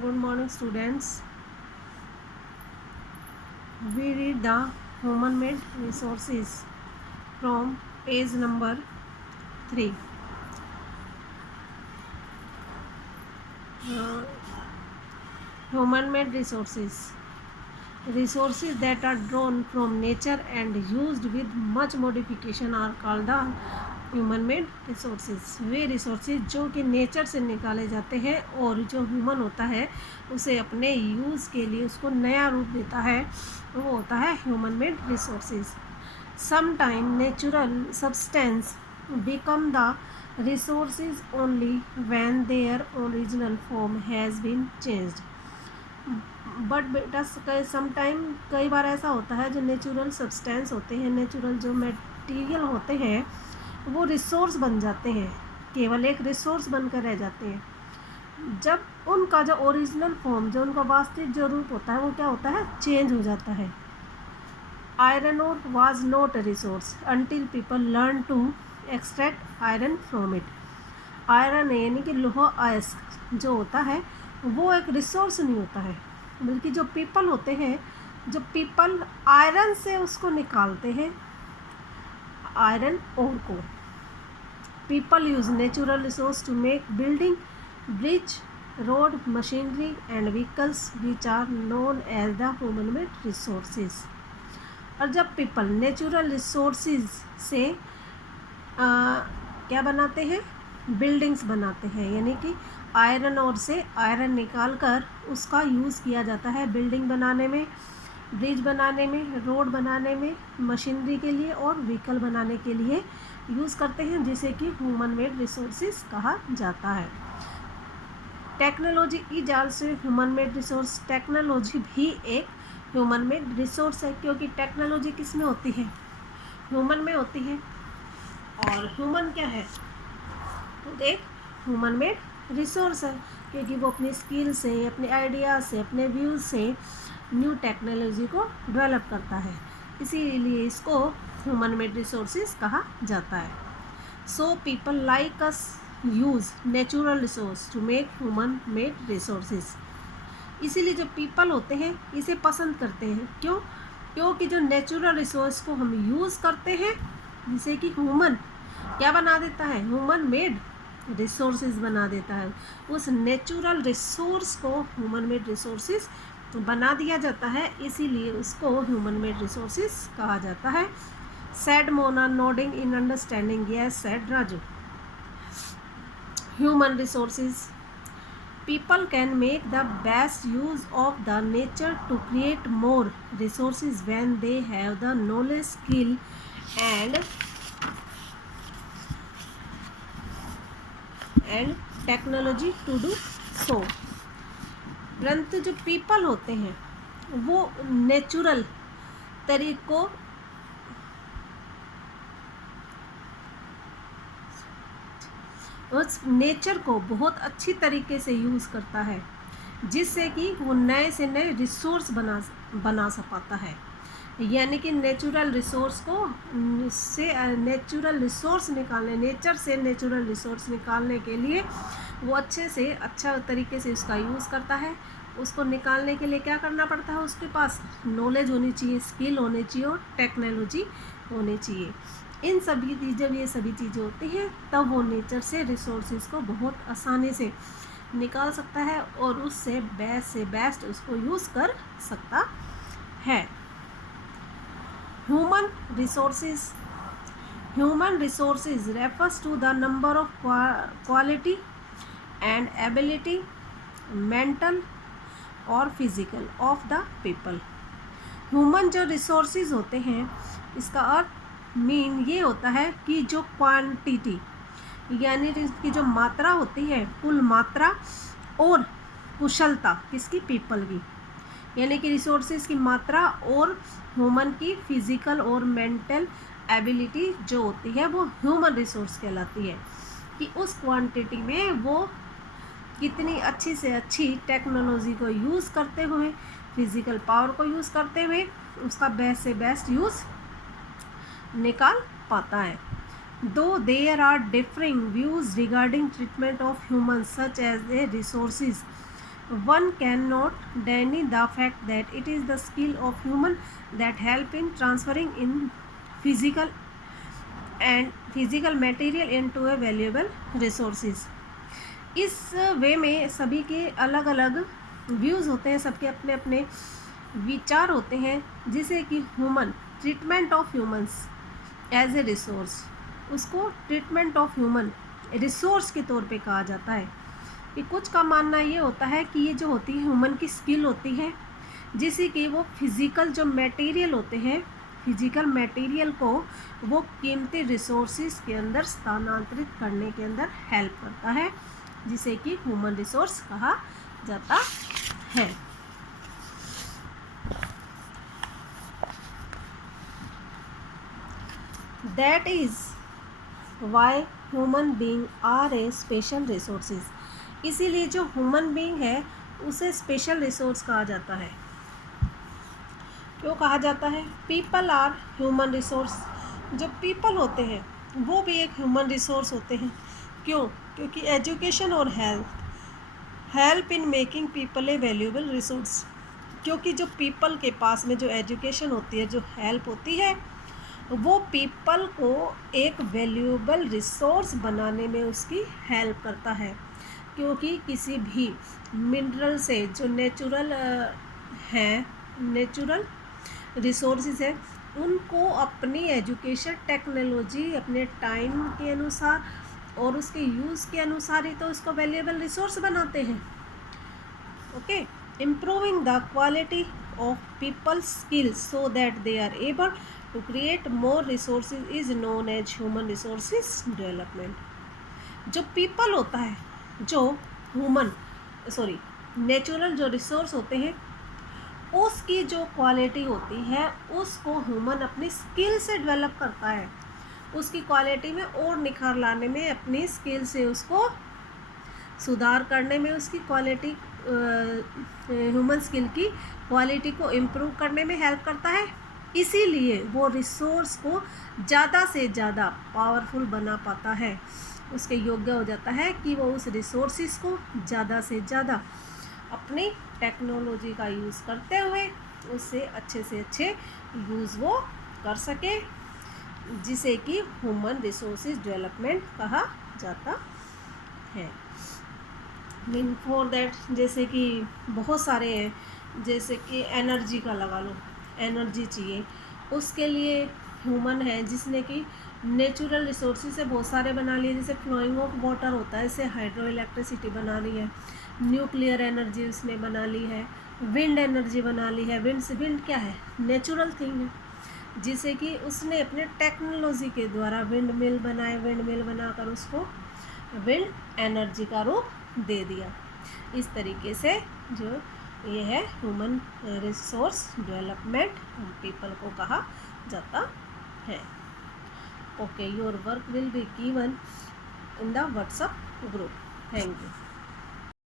Good morning, students. We read the human-made resources from page number 3. Uh, Human-made resources. Resources that are drawn from nature and used with much modification are called the human made resources. Way resources जो कि nature से निकाले जाते हैं और जो human होता है उसे अपने यूज़ के लिए उसको नया रूप देता है, वो होता है human made resources. Some time natural substance become the resources only when their original form has been changed. But बेटा समटाइम कई बार ऐसा होता है जो नेचुरल सब्सटेंस होते हैं, नेचुरल जो मटेरियल होते हैं वो रिसोर्स बन जाते हैं, केवल एक रिसोर्स बनकर रह जाते हैं जब उनका जो ओरिजिनल फॉर्म, जो उनका वास्तविक जो रूप होता है वो क्या होता है, चेंज हो जाता है। Iron ore was not a resource until people learn to extract iron from it. Iron यानी कि लोहा अयस्क जो होता है वो एक रिसोर्स नहीं होता है, बल्कि जो पीपल होते हैं, जो पीपल आयरन से उसको निकालते हैं, आयरन ओर को। People use natural resource to make building, bridge, road, machinery and vehicles which are known as the human made resources. और जब पीपल नेचुरल रिसोर्सेज से क्या बनाते हैं, बिल्डिंग्स बनाते हैं, यानी कि आयरन ओर से आयरन निकाल कर उसका यूज़ किया जाता है बिल्डिंग बनाने में, ब्रिज बनाने में, रोड बनाने में, मशीनरी के लिए और व्हीकल बनाने के लिए यूज़ करते हैं, जिसे कि ह्यूमन मेड रिसोर्सेज कहा जाता है। Technology is also human made resource. Technology भी एक ह्यूमन मेड रिसोर्स है, क्योंकि टेक्नोलॉजी किस में होती है, ह्यूमन में होती है। और ह्यूमन क्या है, तो एक ह्यूमन मेड रिसोर्स है, क्योंकि वो अपनी स्किल से, अपने आइडिया से, अपने व्यूज़ से न्यू टेक्नोलॉजी को डेवलप करता है, इसीलिए इसको ह्यूमन मेड रिसोर्सेज कहा जाता है। So people like us use natural resource to make human made resources. इसीलिए जो पीपल होते हैं इसे पसंद करते हैं, क्यों, क्योंकि जो नेचुरल रिसोर्स को हम यूज़ करते हैं, जिसे कि ह्यूमन क्या बना देता है, ह्यूमन मेड रिसोर्सेज बना देता है। उस नेचुरल रिसोर्स को ह्यूमन मेड रिसोर्सेज बना दिया जाता है, इसीलिए उसको ह्यूमन मेड रिसोर्सेज कहा जाता है। Said Mona nodding in understanding, yes said Raju. Human resources, people can make the best use of the nature to create more resources when they have the knowledge, skill and technology to do so. परंतु जो people होते हैं वो natural तरीकों, उस nature को बहुत अच्छी तरीके से यूज़ करता है, जिससे कि वो नए से नए रिसोर्स बना पाता है। यानी कि नेचुरल रिसोर्स को से नेचुरल रिसोर्स निकालने, नेचर से नेचुरल रिसोर्स निकालने के लिए वो अच्छे से अच्छा तरीके से उसका यूज़ करता है। उसको निकालने के लिए क्या करना पड़ता है, उसके पास नॉलेज होनी चाहिए, स्किल होनी चाहिए और टेक्नोलॉजी होनी चाहिए। इन सभी जब ये सभी चीज़ें होती हैं तब वो नेचर से रिसोर्सेज को बहुत आसानी से निकाल सकता है और उससे बेस्ट उसको यूज़ कर सकता है। Human resources refers to the number of quality and ability, mental और physical of the people. Human जो रिसोर्सेज होते हैं, इसका अर्थ मीन ये होता है कि जो क्वांटिटी यानी इसकी जो मात्रा होती है, कुल मात्रा और कुशलता किसकी, पीपल की, यानी कि रिसोर्सेज की मात्रा और ह्यूमन की फिजिकल और मेंटल एबिलिटी जो होती है वो ह्यूमन रिसोर्स कहलाती है, कि उस क्वांटिटी में वो कितनी अच्छी से अच्छी टेक्नोलॉजी को यूज़ करते हुए, फिजिकल पावर को यूज़ करते हुए उसका बेस्ट से बेस्ट यूज़ निकाल पाता है। Though there are differing views regarding treatment of human such as a resources, one cannot deny the fact that it is the skill of human that help in transferring in physical material into a valuable resources. इस वे में सभी के अलग अलग views होते हैं, सबके अपने अपने विचार होते हैं, जिसे कि human treatment of humans as a resource, उसको ट्रीटमेंट ऑफ ह्यूमन रिसोर्स के तौर पे कहा जाता है। कि कुछ का मानना ये होता है कि ये जो होती है ह्यूमन की स्किल होती है, जिसे कि वो फिज़िकल जो मटेरियल होते हैं, फिजिकल मटेरियल को वो कीमती रिसोर्सेज के अंदर स्थानांतरित करने के अंदर हेल्प करता है, जिसे कि ह्यूमन रिसोर्स कहा जाता है। That is why human being are a special resources, इसीलिए जो ह्यूमन बीइंग है उसे स्पेशल रिसोर्स कहा जाता है। क्यों कहा जाता है? पीपल आर ह्यूमन रिसोर्स, जो पीपल होते हैं वो भी एक ह्यूमन रिसोर्स होते हैं। क्यों? क्योंकि एजुकेशन और help in making people A valuable resource, क्योंकि जो पीपल के पास में जो एजुकेशन होती है, जो हेल्प होती है, वो पीपल को एक वैल्यूएबल रिसोर्स बनाने में उसकी हेल्प करता है। क्योंकि किसी भी मिनरल से जो नेचुरल रिसोर्सेज है, उनको अपनी एजुकेशन टेक्नोलॉजी अपने टाइम के अनुसार और उसके यूज़ के अनुसार ही तो उसको वैल्यूएबल रिसोर्स बनाते हैं। Okay, improving the quality of people's skills so that they are able to create more resources is known as human resources development. जो पीपल होता है, जो नेचुरल जो रिसोर्स होते हैं, उसकी जो क्वालिटी होती है उसको ह्यूमन अपनी स्किल से डेवलप करता है। उसकी क्वालिटी में और निखार लाने में, अपनी स्किल से उसको सुधार करने में, उसकी क्वालिटी ह्यूमन स्किल की क्वालिटी को इम्प्रूव करने में हेल्प करता है। इसीलिए वो रिसोर्स को ज़्यादा से ज़्यादा पावरफुल बना पाता है, उसके योग्य हो जाता है कि वो उस रिसोर्सिस को ज़्यादा से ज़्यादा अपनी टेक्नोलॉजी का यूज़ करते हुए उससे अच्छे से अच्छे यूज़ वो कर सके, जिसे कि ह्यूमन रिसोर्सेज डेवलपमेंट कहा जाता है। मीन फॉर दैट, जैसे कि बहुत सारे हैं, जैसे कि एनर्जी का लगा लो, एनर्जी चाहिए, उसके लिए ह्यूमन है जिसने कि नेचुरल रिसोर्सेज से बहुत सारे बना लिए। जैसे फ्लोइंग ऑफ वाटर होता है, इससे हाइड्रो इलेक्ट्रिसिटी बना ली है, न्यूक्लियर एनर्जी उसने बना ली है, विंड एनर्जी बना ली है। विंड क्या है? नेचुरल थिंग है, जिसे कि उसने अपने टेक्नोलॉजी के द्वारा विंड मिल बनाए, विंड मिल बनाकर उसको विंड एनर्जी का रूप दे दिया। इस तरीके से जो ये है ह्यूमन रिसोर्स डेवलपमेंट पीपल को कहा जाता है। Okay, your work will be given in the WhatsApp group. Thank you.